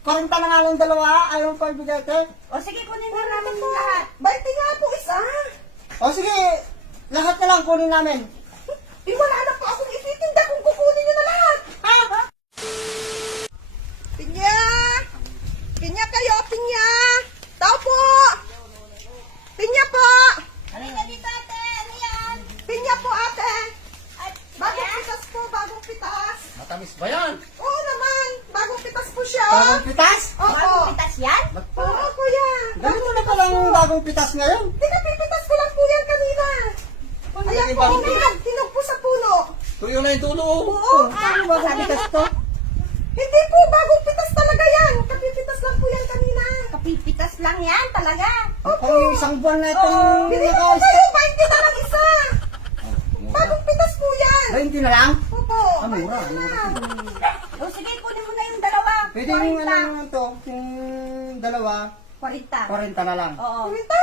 40 na nga lang dalawa, ayaw pa ibigay ko. O sige, kunin na namin lahat. 20 nga po isa. O sige, lahat na lang kunin namin. Wala na po akong ititinda kung kukunin nyo na lahat. Ha? Pinya! Pinya kayo, pinya! Tao po! Pinya po! Halika dito, ate. Ano yan? Pinya po, ate! At, Bagong pitas po, bagong pitas. Matamis ba yan? Oo naman, bagong pitas po siya. Bagong pitas? Opo. bagong pitas yan? Oo, kuya. Ganito na palang bagong pitas ngayon. Pinapipitas ko lang po yan kanina. Ayan yung po, bagong hinog po sa puno. Tuyo na yung dulo. Oo. Ano bagong pitas to? Hindi po, bagong pitas talaga yan. Kapipitas lang po yan kanina. Kapipitas lang yan, talaga. Mukhang yung isang buwan na itong Bili mo po kayo, 20 na lang isa. Bagong pitas po yan. 20 na lang? Opo, Ah, mura, 20 na mura. lang. O sige, kunin mo na yung dalawa. Pwede yung ano naman to, yung dalawa, 40. 40 na lang. Oo. Kumita?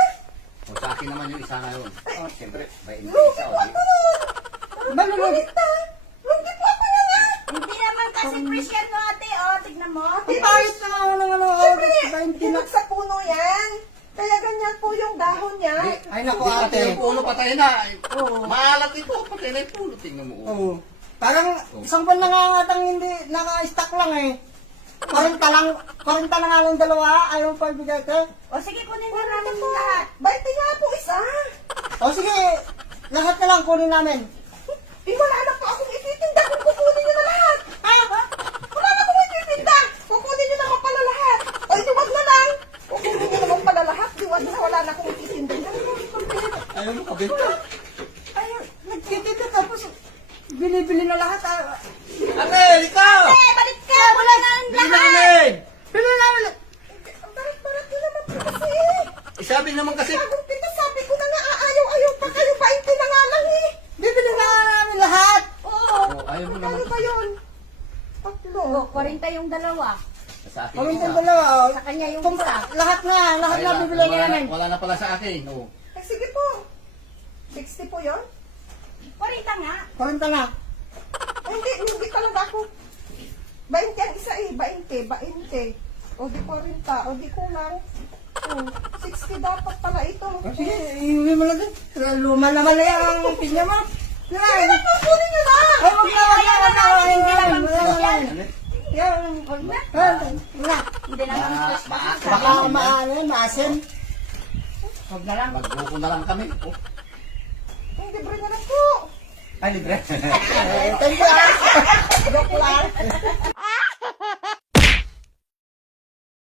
O sa akin naman yung isa na yun. Oh, siyempre, may Lugi isa. po ako nun. Malulog. Kumita? Lugi po ako nun ah. Hindi naman kasi fresh yan no, ate. O, tignan mo. Pahit na nga ng ano, Siyempre, 20 na. hinog sa puno yan. Kaya ganyan po yung dahon niya. Ay naku Pati ate. yung puno patay na. Oo. Maalat ito, patay na yung puno. Tingnan mo. Oo. Parang isang buwan na nga atang hindi naka-stack lang eh. 40 na nga lang dalawa, ayaw pa ibigay ko. O sige, kunin na namin lahat. 20 nga po isa. O sige, lahat na lang kunin namin. Wala na po akong ititinda kung kukunin nyo na lahat. Ha? Wala na akong ititinda. Kukunin nyo naman pala lahat. O diwag na lang. Kukunin nyo naman pala lahat. Diwag na wala na akong ititinda. Ayaw mo kabenta. Ay, nagtitinda tapos bili-bili na lahat. Ate, ikaw! Eh, balik ka. Wala na ang Hindi lahat. namin! Bili namin. Ang barat-barat nyo naman po kasi. Sabi naman kasi, Bagong pita, sabi ko na nga ayaw-ayaw pa kayo. 20 na nga lang eh. Bibili na nga namin lahat. Oo. oh, ayaw mo naman. Ano ba yun? Tatlo. O, 40 yung dalawa. Sa akin Kunin isa. yung dalawa. oh. Sa kanya yung Kung isa. lahat na Wala- bibili na wala namin. Wala na pala sa akin. Oh. Eh, sige po. 60 po yun? 40 nga. 40 na. Ay, hindi talaga ako. 20 ang isa eh. 20. O di 40. O di kulang. O, 60 dapat pala ito. O sige, iuwi mo na din. Luma naman na yung pinya mo. Sige na po, kunin nyo na. Ay, wag na, wag na, wag na. Hindi naman Wala, fresh wala. yan. Ano? Yan, wag na. Wala. Hindi naman fresh kasi Baka sa maano, maasim. Wag na lang. Magbuko na lang kami. Oh. Hindi, libre na lang po. Ay, libre. Thank you ah. Joke lang.